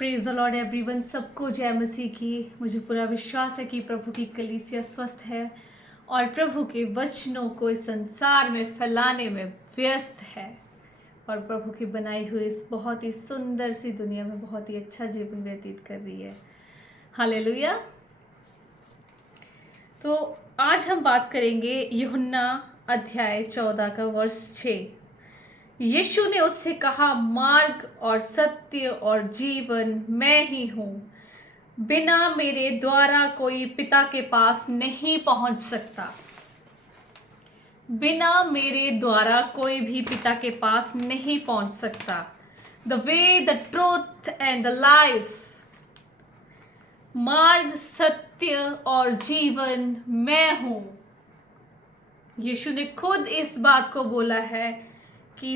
Praise the Lord everyone. सबको जय मसीह की। मुझे पूरा विश्वास है कि प्रभु की कलीसिया स्वस्थ है और प्रभु के वचनों को इस संसार में फैलाने में व्यस्त है और प्रभु की बनाई हुई इस बहुत ही सुंदर सी दुनिया में बहुत ही अच्छा जीवन व्यतीत कर रही है। हालेलुया। तो आज हम बात करेंगे यूहन्ना अध्याय 14 का वर्ष 6। यीशु ने उससे कहा, मार्ग और सत्य और जीवन मैं ही हूँ। बिना मेरे द्वारा कोई पिता के पास नहीं पहुंच सकता। बिना मेरे द्वारा कोई भी पिता के पास नहीं पहुंच सकता। The way, the truth and the life. मार्ग, सत्य और जीवन मैं हूं। यीशु ने खुद इस बात को बोला है कि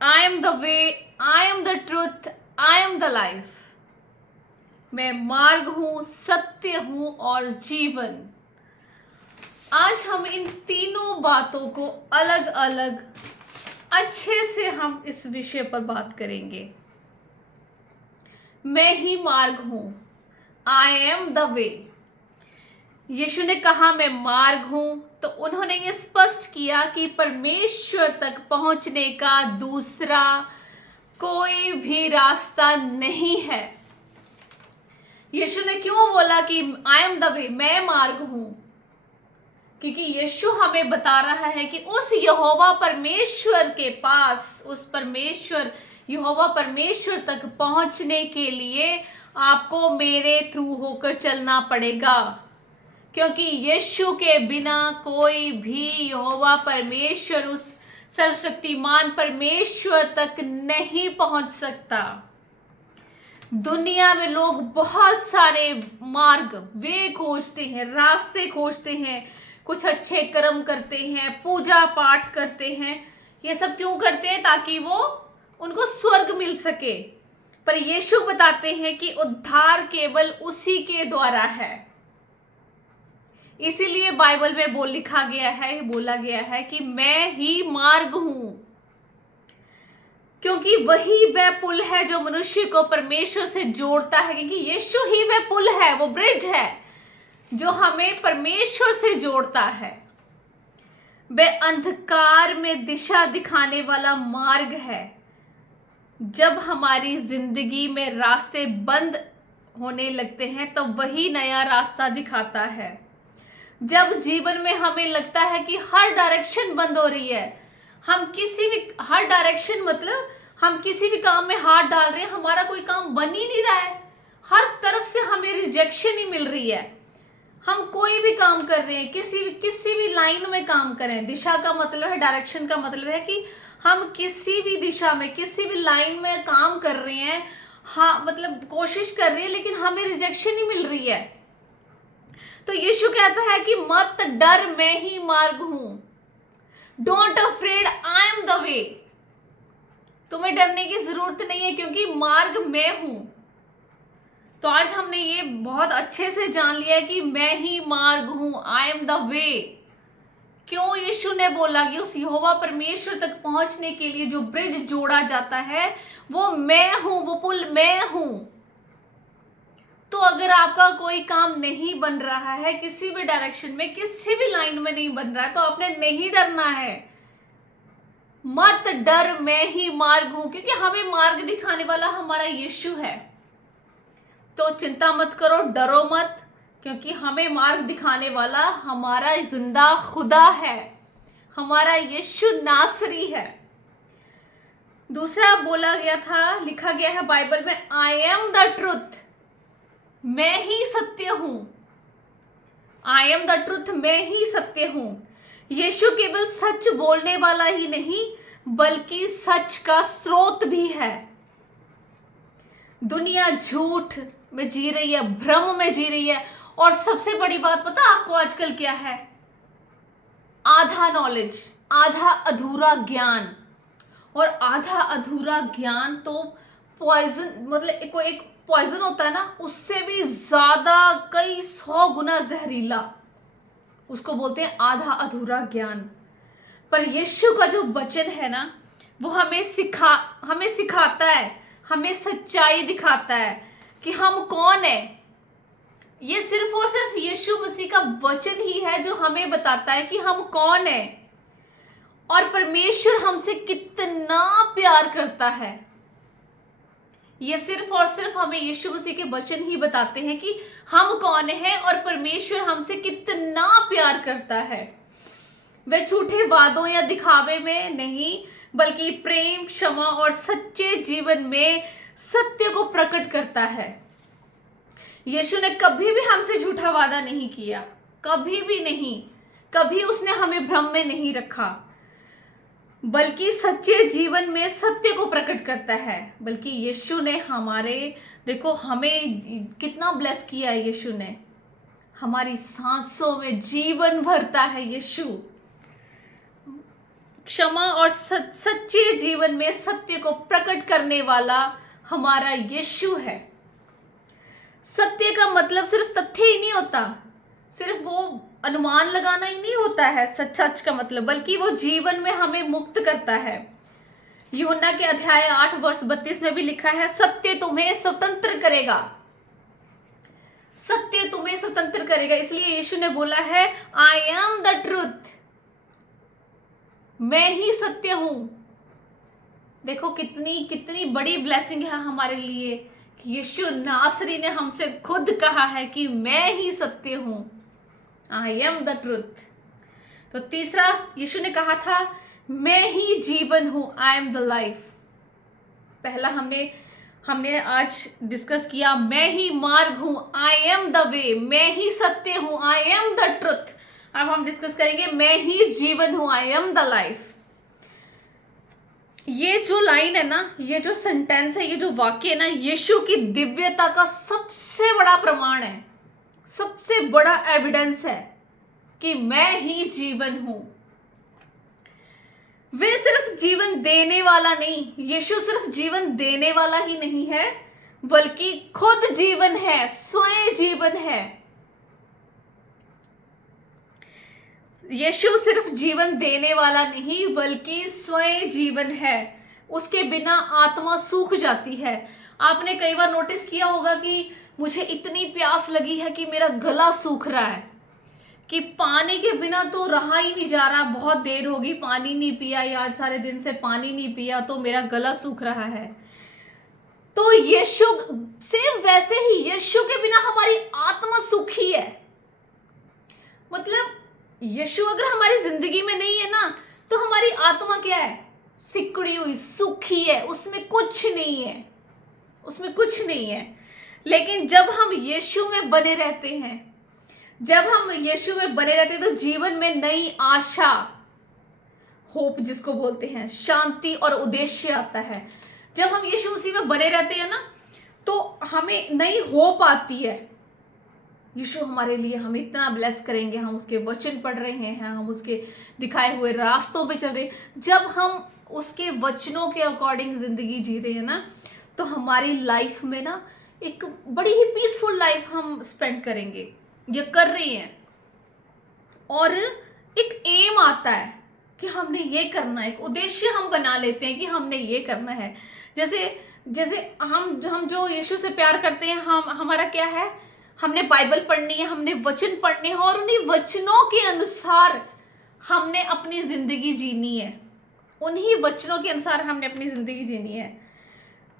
I am the way, I am the truth, I am the life. मैं मार्ग हूं, सत्य हूं और जीवन। आज हम इन तीनों बातों को अलग अलग अच्छे से हम इस विषय पर बात करेंगे। मैं ही मार्ग हूं, आई एम द वे। यीशु ने कहा मैं मार्ग हूं, तो उन्होंने ये स्पष्ट किया कि परमेश्वर तक पहुंचने का दूसरा कोई भी रास्ता नहीं है। यीशु ने क्यों बोला कि आई एम द वे, मैं मार्ग हूं? क्योंकि यीशु हमें बता रहा है कि उस यहोवा परमेश्वर के पास, उस परमेश्वर यहोवा परमेश्वर तक पहुंचने के लिए आपको मेरे थ्रू होकर चलना पड़ेगा, क्योंकि यीशु के बिना कोई भी यहोवा परमेश्वर, उस सर्वशक्तिमान परमेश्वर तक नहीं पहुंच सकता। दुनिया में लोग बहुत सारे मार्ग, वे खोजते हैं, रास्ते खोजते हैं, कुछ अच्छे कर्म करते हैं, पूजा पाठ करते हैं। ये सब क्यों करते हैं? ताकि वो उनको स्वर्ग मिल सके। पर यीशु बताते हैं कि उद्धार केवल उसी के द्वारा है। इसीलिए बाइबल में बोला गया है कि मैं ही मार्ग हूं, क्योंकि वही वह पुल है जो मनुष्य को परमेश्वर से जोड़ता है। क्योंकि यीशु ही वह पुल है, वो ब्रिज है जो हमें परमेश्वर से जोड़ता है। वह अंधकार में दिशा दिखाने वाला मार्ग है। जब हमारी जिंदगी में रास्ते बंद होने लगते हैं तो वही नया रास्ता दिखाता है। जब जीवन में हमें लगता है कि हर डायरेक्शन बंद हो रही है, हम किसी भी, हर डायरेक्शन मतलब हम किसी भी काम में हाथ डाल रहे हैं, हमारा कोई काम बन ही नहीं रहा है, हर तरफ से हमें रिजेक्शन ही मिल रही है। हम कोई भी काम कर रहे हैं, किसी भी लाइन में काम करें, दिशा का मतलब है, डायरेक्शन का मतलब है कि हम किसी भी दिशा में, किसी भी लाइन में काम कर रहे हैं, हाँ मतलब कोशिश कर रहे हैं, लेकिन हमें रिजेक्शन ही मिल रही है। तो यीशु कहता है कि मत डर, मैं ही मार्ग हूं। Don't afraid, I am the वे। तुम्हें डरने की जरूरत नहीं है, क्योंकि मार्ग मैं हूं। तो आज हमने ये बहुत अच्छे से जान लिया है कि मैं ही मार्ग हूं, आई एम द वे। क्यों यीशु ने बोला कि उस यहोवा परमेश्वर तक पहुंचने के लिए जो ब्रिज जोड़ा जाता है वो मैं हूं, वो पुल मैं हूं। तो अगर आपका कोई काम नहीं बन रहा है, किसी भी डायरेक्शन में, किसी भी लाइन में नहीं बन रहा है, तो आपने नहीं डरना है। मत डर, मैं ही मार्ग हूं, क्योंकि हमें मार्ग दिखाने वाला हमारा यीशु है। तो चिंता मत करो, डरो मत, क्योंकि हमें मार्ग दिखाने वाला हमारा जिंदा खुदा है, हमारा यीशु नासरी है। दूसरा बोला गया था, लिखा गया है बाइबल में, आई एम द ट्रुथ, मैं ही सत्य हूं। आई एम द ट्रुथ, मैं ही सत्य हूं। यीशु केवल सच बोलने वाला ही नहीं, बल्कि सच का स्रोत भी है। दुनिया झूठ में जी रही है, भ्रम में जी रही है, और सबसे बड़ी बात पता आपको आजकल क्या है? आधा नॉलेज, आधा अधूरा ज्ञान। और आधा अधूरा ज्ञान तो पॉइजन, मतलब कोई एक पॉइजन होता है ना, उससे भी ज्यादा कई 100 गुना जहरीला, उसको बोलते हैं आधा अधूरा ज्ञान। पर यीशु का जो वचन है ना, वो हमें सिखाता है, हमें सच्चाई दिखाता है कि हम कौन है। ये सिर्फ और सिर्फ यीशु मसीह का वचन ही है जो हमें बताता है कि हम कौन है और परमेश्वर हमसे कितना प्यार करता है। ये सिर्फ और सिर्फ हमें यीशु मसीह के वचन ही बताते हैं कि हम कौन हैं और परमेश्वर हमसे कितना प्यार करता है। वह झूठे वादों या दिखावे में नहीं, बल्कि प्रेम, क्षमा और सच्चे जीवन में सत्य को प्रकट करता है। यीशु ने कभी भी हमसे झूठा वादा नहीं किया, कभी भी नहीं। कभी उसने हमें भ्रम में नहीं रखा, बल्कि सच्चे जीवन में सत्य को प्रकट करता है। बल्कि यीशु ने देखो हमें कितना ब्लेस किया है। यीशु ने हमारी सांसों में जीवन भरता है। यीशु क्षमा और सच्चे जीवन में सत्य को प्रकट करने वाला हमारा यीशु है। सत्य का मतलब सिर्फ तथ्य ही नहीं होता, सिर्फ वो अनुमान लगाना ही नहीं होता है सच का मतलब, बल्कि वो जीवन में हमें मुक्त करता है। यूहन्ना के अध्याय 8 वर्ष 32 में भी लिखा है, सत्य तुम्हें स्वतंत्र करेगा। सत्य तुम्हें स्वतंत्र करेगा। इसलिए यीशु ने बोला है, आई एम द ट्रूथ, मैं ही सत्य हूं। देखो कितनी बड़ी ब्लेसिंग है हमारे लिए कि यीशु नासरी ने हमसे खुद कहा है कि मैं ही सत्य हूं, आई एम द ट्रूथ। तो तीसरा, यीशु ने कहा था, मैं ही जीवन हूं, आई एम द लाइफ। पहला हमने आज डिस्कस किया, मैं ही मार्ग हूं, आई एम द वे, मैं ही सत्य हूं, आई एम द ट्रुथ। अब हम डिस्कस करेंगे, मैं ही जीवन हूं, आई एम द लाइफ। ये जो लाइन है ना, ये जो सेंटेंस है, ये जो वाक्य है ना, यीशु की दिव्यता का सबसे बड़ा प्रमाण है, सबसे बड़ा एविडेंस है कि मैं ही जीवन हूं। वे सिर्फ जीवन देने वाला नहीं, यीशु सिर्फ जीवन देने वाला ही नहीं है, बल्कि खुद जीवन है, स्वयं जीवन है। यीशु सिर्फ जीवन देने वाला नहीं, बल्कि स्वयं जीवन है। उसके बिना आत्मा सूख जाती है। आपने कई बार नोटिस किया होगा कि मुझे इतनी प्यास लगी है कि मेरा गला सूख रहा है, कि पानी के बिना तो रहा ही नहीं जा रहा, बहुत देर होगी पानी नहीं पिया, या आज सारे दिन से पानी नहीं पिया तो मेरा गला सूख रहा है। तो यीशु सेम वैसे ही, यीशु के बिना हमारी आत्मा सूखी है। मतलब यीशु अगर हमारी जिंदगी में नहीं है ना, तो हमारी आत्मा क्या है? सिकुड़ी हुई, सूखी है, उसमें कुछ नहीं है, उसमें कुछ नहीं है। लेकिन जब हम यीशु में बने रहते हैं, जब हम यीशु में बने रहते हैं, तो जीवन में नई आशा, होप जिसको बोलते हैं, शांति और उद्देश्य आता है। जब हम यीशु मसीह में बने रहते हैं ना, तो हमें नई होप आती है। यीशु हमारे लिए हमें इतना ब्लेस करेंगे, हम उसके वचन पढ़ रहे हैं, हम उसके दिखाए हुए रास्तों पे चल रहे हैं। जब हम उसके वचनों के अकॉर्डिंग जिंदगी जी रहे हैं ना, तो हमारी लाइफ में ना एक बड़ी ही पीसफुल लाइफ हम स्पेंड करेंगे, ये कर रही हैं। और एक एम आता है कि हमने ये करना है, एक उद्देश्य हम बना लेते हैं कि हमने ये करना है। जैसे हम जो यीशु से प्यार करते हैं, हमारा क्या है? हमने बाइबल पढ़नी है, हमने वचन पढ़ने हैं, और उन्हीं वचनों के अनुसार हमने अपनी जिंदगी जीनी है। उन्हीं वचनों के अनुसार हमने अपनी जिंदगी जीनी है।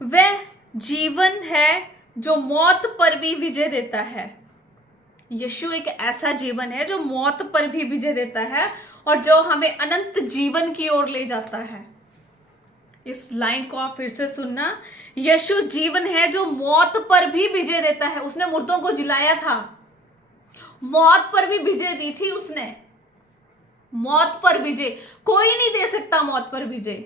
वह जीवन है जो मौत पर भी विजय देता है। यीशु एक ऐसा जीवन है जो मौत पर भी विजय देता है और जो हमें अनंत जीवन की ओर ले जाता है। इस लाइन को आप फिर से सुनना, यीशु जीवन है जो मौत पर भी विजय देता है। उसने मुर्दों को जिलाया था, मौत पर भी विजय दी थी उसने। मौत पर विजय कोई नहीं दे सकता, मौत पर विजय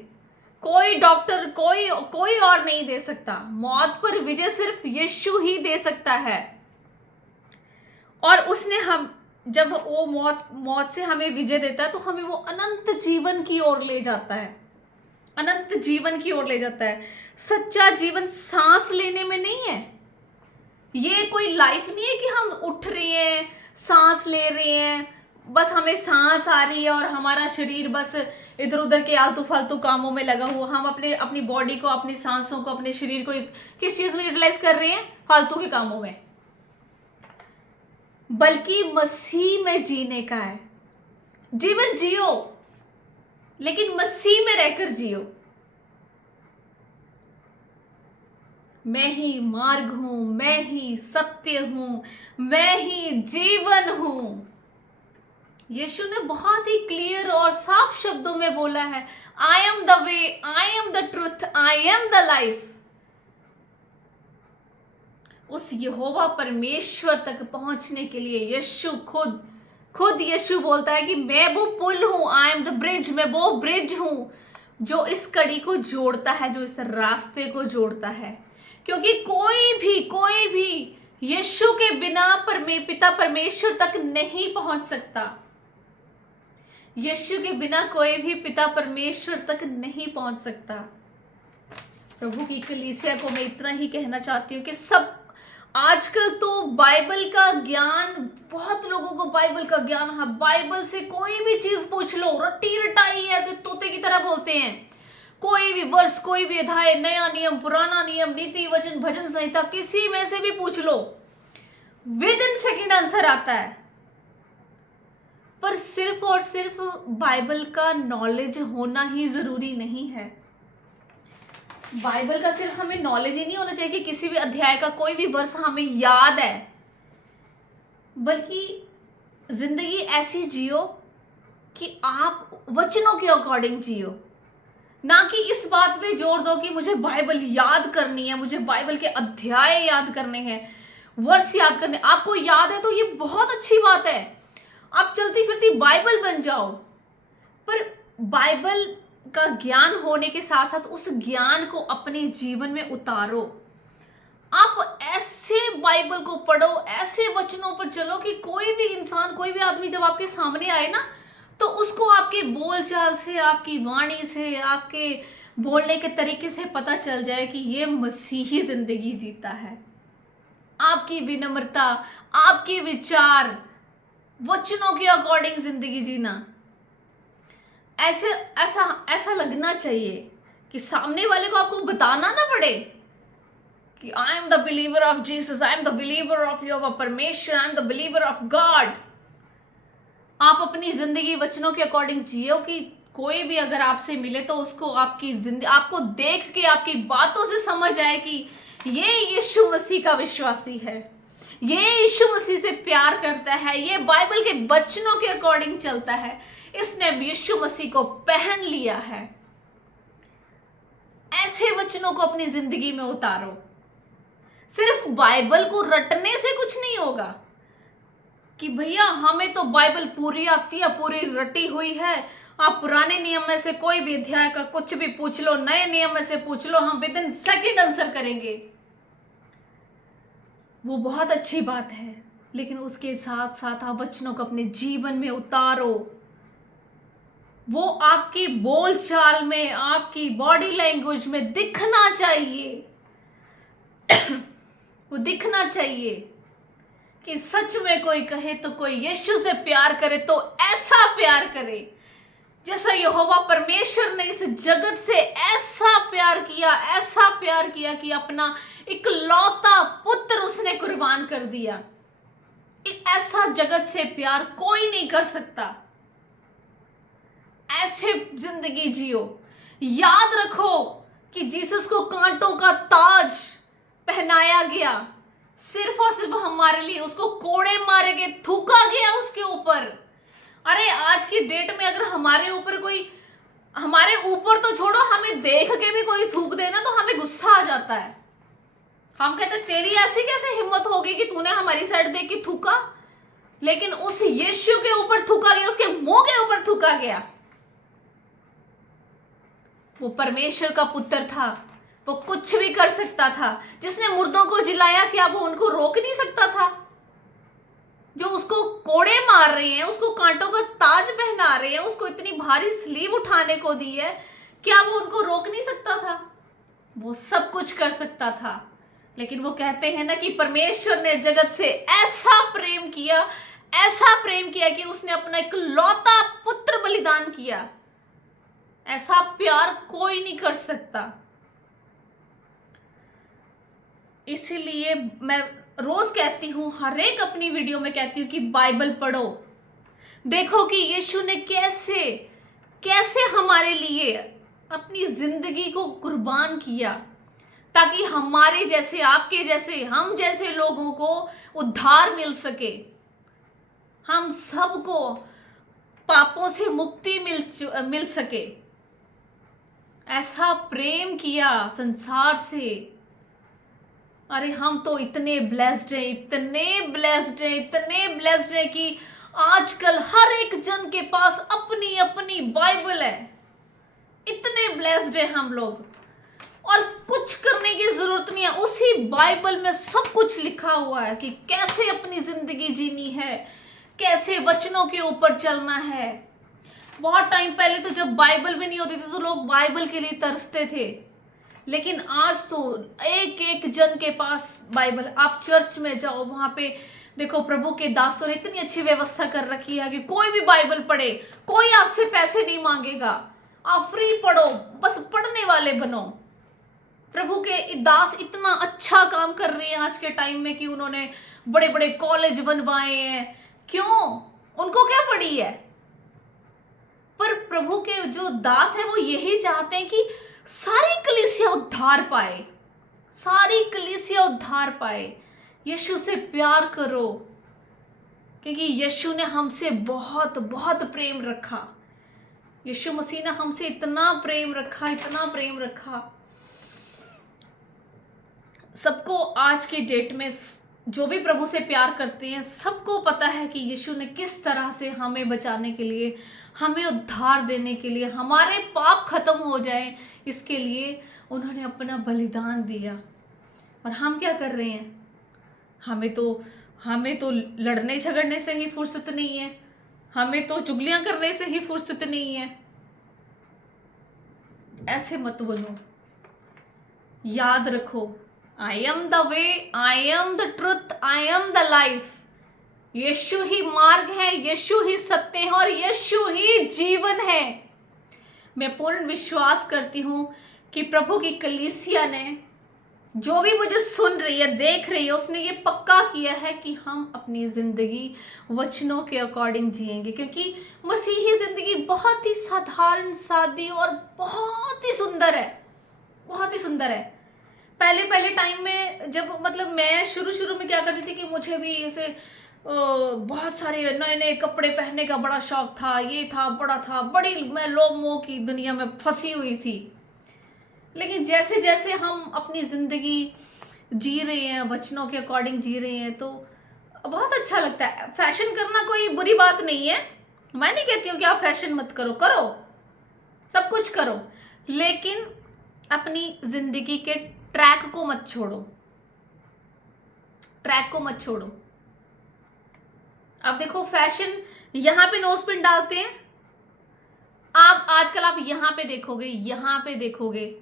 कोई डॉक्टर, कोई और नहीं दे सकता। मौत पर विजय सिर्फ यीशु ही दे सकता है। और उसने जब वो मौत से हमें विजय देता है, तो हमें वो अनंत जीवन की ओर ले जाता है, अनंत जीवन की ओर ले जाता है। सच्चा जीवन सांस लेने में नहीं है। ये कोई लाइफ नहीं है कि हम उठ रहे हैं, सांस ले रहे हैं, बस हमें सांस आ रही है और हमारा शरीर बस इधर उधर के आलतू फालतू कामों में लगा हुआ, हम अपनी बॉडी को, अपनी सांसों को, अपने शरीर को किस चीज में यूटिलाइज कर रहे हैं? फालतू के कामों में। बल्कि मसीह में जीने का है। जीवन जियो, लेकिन मसीह में रहकर जियो। मैं ही मार्ग हूं, मैं ही सत्य हूं, मैं ही जीवन हूं। यीशु ने बहुत ही क्लियर और साफ शब्दों में बोला है, आई am the way, I am the truth, I am the life. उस यहोवा परमेश्वर तक पहुंचने के लिए यीशु खुद यीशु बोलता है कि मैं वो पुल हूं, आई एम द ब्रिज, मैं वो ब्रिज हूं जो इस कड़ी को जोड़ता है, जो इस रास्ते को जोड़ता है। क्योंकि कोई भी यीशु के बिना पिता परमेश्वर तक नहीं पहुंच सकता। यीशु के बिना कोई भी पिता परमेश्वर तक नहीं पहुंच सकता। प्रभु की कलीसिया को मैं इतना ही कहना चाहती हूँ कि सब आजकल तो बाइबल का ज्ञान, बहुत लोगों को बाइबल का ज्ञान है, बाइबल से कोई भी चीज पूछ लो, रट्टी रटाई ऐसे तोते की तरह बोलते हैं। कोई भी वर्ष, कोई भी अध्याय, नया नियम, पुराना नियम, नीति वचन, भजन संहिता, किसी में से भी पूछ लो, विद इन सेकेंड आंसर आता है। पर सिर्फ और सिर्फ बाइबल का नॉलेज होना ही जरूरी नहीं है। बाइबल का सिर्फ हमें नॉलेज ही नहीं होना चाहिए कि किसी भी अध्याय का कोई भी वर्ष हमें याद है, बल्कि जिंदगी ऐसी जियो कि आप वचनों के अकॉर्डिंग जियो। ना कि इस बात पे जोर दो कि मुझे बाइबल याद करनी है, मुझे बाइबल के अध्याय याद करने हैं, वर्ष याद करने। आपको याद है तो ये बहुत अच्छी बात है, आप चलती फिरती बाइबल बन जाओ। पर बाइबल का ज्ञान होने के साथ साथ उस ज्ञान को अपने जीवन में उतारो। आप ऐसे बाइबल को पढ़ो, ऐसे वचनों पर चलो कि कोई भी इंसान, कोई भी आदमी जब आपके सामने आए ना, तो उसको आपके बोलचाल से, आपकी वाणी से, आपके बोलने के तरीके से पता चल जाए कि ये मसीही जिंदगी जीता है। आपकी विनम्रता, आपके विचार, वचनों के अकॉर्डिंग जिंदगी जीना, ऐसा लगना चाहिए कि सामने वाले को आपको बताना ना पड़े कि I am the believer of Jesus, I am the believer of your परमेश्वर, I am the believer of God. आप अपनी जिंदगी वचनों के अकॉर्डिंग जियो कि कोई भी अगर आपसे मिले तो उसको आपकी जिंदगी, आपको देख के, आपकी बातों से समझ आए कि ये यीशु मसीह का विश्वासी है, ये यीशु मसीह से प्यार करता है, ये बाइबल के वचनों के अकॉर्डिंग चलता है, इसने यीशु मसीह को पहन लिया है। ऐसे वचनों को अपनी जिंदगी में उतारो। सिर्फ बाइबल को रटने से कुछ नहीं होगा कि भैया हमें तो बाइबल पूरी आती है, पूरी रटी हुई है, आप पुराने नियम में से कोई भी अध्याय का कुछ भी पूछ लो, नए नियम में से पूछ लो, हम विद इन सेकेंड आंसर करेंगे। वो बहुत अच्छी बात है, लेकिन उसके साथ साथ आप वचनों को अपने जीवन में उतारो। वो आपकी बोलचाल में, आपकी बॉडी लैंग्वेज में दिखना चाहिए। वो दिखना चाहिए कि सच में कोई कहे तो, कोई यीशु से प्यार करे तो ऐसा प्यार करे जैसा यहोवा परमेश्वर ने इस जगत से ऐसा प्यार किया कि अपना इकलौता पुत्र उसने कुर्बान कर दिया। ऐसा जगत से प्यार कोई नहीं कर सकता। ऐसे जिंदगी जियो। याद रखो कि जीसस को कांटों का ताज पहनाया गया सिर्फ और सिर्फ हमारे लिए, उसको कोड़े मारे गए, थूका गया उसके ऊपर। अरे आज की डेट में अगर हमारे ऊपर कोई, हमारे ऊपर तो छोड़ो, हमें देख के भी कोई थूक देना तो हमें गुस्सा आ जाता है। हम कहते तेरी ऐसी कैसे हिम्मत होगी कि तूने हमारी साइड देख के थूका। लेकिन उस यीशु के ऊपर थूका गया, उसके मुंह के ऊपर थूका गया। वो परमेश्वर का पुत्र था, वो कुछ भी कर सकता था। जिसने मुर्दों को जिलाया, क्या वो उनको रोक नहीं सकता था? जो उसको कोड़े मार रहे हैं, उसको कांटों का ताज पहना रहे हैं, उसको इतनी भारी स्लीव उठाने को दी है, क्या वो उनको रोक नहीं सकता था? वो सब कुछ कर सकता था। लेकिन वो कहते हैं ना कि परमेश्वर ने जगत से ऐसा प्रेम किया, ऐसा प्रेम किया कि उसने अपना एक लौता पुत्र बलिदान किया। ऐसा प्यार कोई नहीं कर सकता। इसीलिए मैं रोज कहती हूं, हर एक अपनी वीडियो में कहती हूं कि बाइबल पढ़ो, देखो कि यीशु ने कैसे कैसे हमारे लिए अपनी जिंदगी को कुर्बान किया, ताकि हमारे जैसे, आपके जैसे, हम जैसे लोगों को उद्धार मिल सके, हम सबको पापों से मुक्ति मिल सके। ऐसा प्रेम किया संसार से। अरे हम तो इतने ब्लेस्ड हैं, इतने ब्लेस्ड हैं, इतने ब्लेस्ड हैं कि आजकल हर एक जन के पास अपनी अपनी बाइबल है। इतने ब्लेस्ड हैं हम लोग, और कुछ करने की जरूरत नहीं है। उसी बाइबल में सब कुछ लिखा हुआ है कि कैसे अपनी जिंदगी जीनी है, कैसे वचनों के ऊपर चलना है। बहुत टाइम पहले तो जब बाइबल भी नहीं होती थी तो लोग बाइबल के लिए तरसते थे, लेकिन आज तो एक एक जन के पास बाइबल। आप चर्च में जाओ, वहां पे देखो प्रभु के दासों ने इतनी अच्छी व्यवस्था कर रखी है कि कोई भी बाइबल पढ़े, कोई आपसे पैसे नहीं मांगेगा, आप फ्री पढ़ो, बस पढ़ने वाले बनो। प्रभु के दास इतना अच्छा काम कर रहे हैं आज के टाइम में कि उन्होंने बड़े बड़े कॉलेज बनवाए हैं। क्यों? उनको क्या पड़ी है? पर प्रभु के जो दास है वो यही चाहते हैं कि सारी कलीसिया उद्धार पाए, सारी कलीसिया उद्धार पाए। यीशु से प्यार करो, क्योंकि यीशु ने हमसे बहुत बहुत प्रेम रखा। यीशु मसीह ने हमसे इतना प्रेम रखा, इतना प्रेम रखा। सबको आज के डेट में जो भी प्रभु से प्यार करते हैं, सबको पता है कि यीशु ने किस तरह से हमें बचाने के लिए, हमें उद्धार देने के लिए, हमारे पाप खत्म हो जाए, इसके लिए उन्होंने अपना बलिदान दिया। और हम क्या कर रहे हैं? हमें तो लड़ने झगड़ने से ही फुर्सत नहीं है, हमें तो चुगलियां करने से ही फुर्सत नहीं है। ऐसे मत बनो। याद रखो, I am the way, I am the truth, I am the life. यीशु ही मार्ग है, यीशु ही सत्य है और यीशु ही जीवन है। मैं पूर्ण विश्वास करती हूं कि प्रभु की कलीसिया ने, जो भी मुझे सुन रही है, देख रही है, उसने ये पक्का किया है कि हम अपनी जिंदगी वचनों के अकॉर्डिंग जिएंगे, क्योंकि मसीही जिंदगी बहुत ही साधारण, सादी और बहुत ही सुंदर है, बहुत ही सुंदर है। पहले टाइम में जब मतलब मैं शुरू में क्या करती थी कि मुझे भी ऐसे बहुत सारे नए नए कपड़े पहनने का बड़ा शौक था, ये था, बड़ा था, बड़ी मैं लोग मोह की दुनिया में फंसी हुई थी। लेकिन जैसे जैसे हम अपनी जिंदगी जी रहे हैं, वचनों के अकॉर्डिंग जी रहे हैं, तो बहुत अच्छा लगता है। फैशन करना कोई बुरी बात नहीं है, मैं नहीं कहती हूँ कि आप फैशन मत करो, करो, सब कुछ करो, लेकिन अपनी जिंदगी के ट्रैक को मत छोड़ो, ट्रैक को मत छोड़ो। अब देखो, फैशन यहां पे नोज पिन डालते हैं, आप आजकल आप यहां पे देखोगे, यहां पे देखोगे,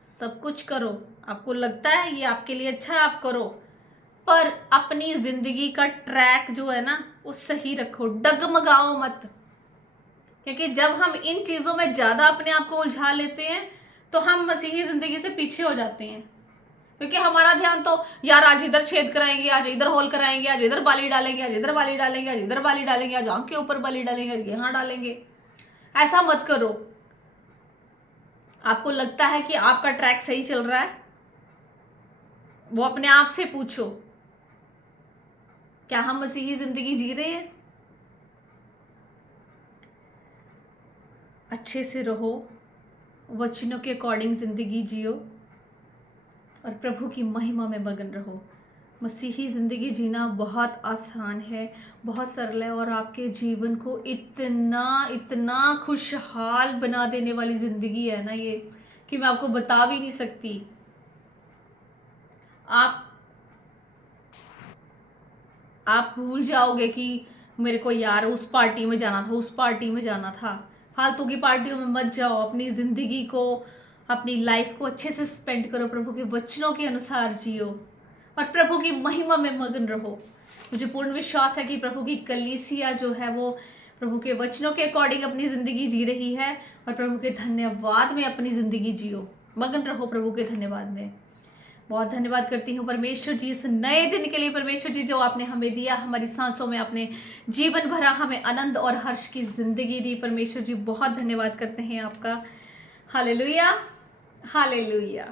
सब कुछ करो, आपको लगता है ये आपके लिए अच्छा है, आप करो, पर अपनी जिंदगी का ट्रैक जो है ना, वो सही रखो, डगमगाओ मत। क्योंकि जब हम इन चीजों में ज्यादा अपने आप को उलझा लेते हैं तो हम मसीही जिंदगी से पीछे हो जाते हैं। क्योंकि हमारा ध्यान तो, यार आज इधर छेद कराएंगे, आज इधर होल कराएंगे, आज इधर बाली डालेंगे, आज इधर बाली डालेंगे, आज इधर बाली डालेंगे, आज आंख के ऊपर बाली डालेंगे, आज यहां डालेंगे। ऐसा मत करो। आपको लगता है कि आपका ट्रैक सही चल रहा है, वो अपने आप से पूछो, क्या हम मसीही जिंदगी जी रहे हैं? अच्छे से रहो, वचनों के अकॉर्डिंग जिंदगी जियो और प्रभु की महिमा में मगन रहो। मसीही ज़िंदगी जीना बहुत आसान है, बहुत सरल है, और आपके जीवन को इतना इतना खुशहाल बना देने वाली ज़िंदगी है ना ये, कि मैं आपको बता भी नहीं सकती। आप भूल जाओगे कि मेरे को यार उस पार्टी में जाना था, उस पार्टी में जाना था। फालतू की पार्टियों में मत जाओ, अपनी ज़िंदगी को, अपनी लाइफ को अच्छे से स्पेंड करो, प्रभु के वचनों के अनुसार जियो। और प्रभु की महिमा में मगन रहो। मुझे पूर्ण विश्वास है कि प्रभु की कलीसिया जो है वो प्रभु के वचनों के अकॉर्डिंग अपनी ज़िंदगी जी रही है और प्रभु के धन्यवाद में अपनी ज़िंदगी जियो, मगन रहो प्रभु के धन्यवाद में। बहुत धन्यवाद करती हूँ परमेश्वर जी इस नए दिन के लिए। परमेश्वर जी जो आपने हमें दिया, हमारी सांसों में आपने जीवन भरा, हमें आनंद और हर्ष की ज़िंदगी दी। परमेश्वर जी बहुत धन्यवाद करते हैं आपका। Hallelujah, hallelujah.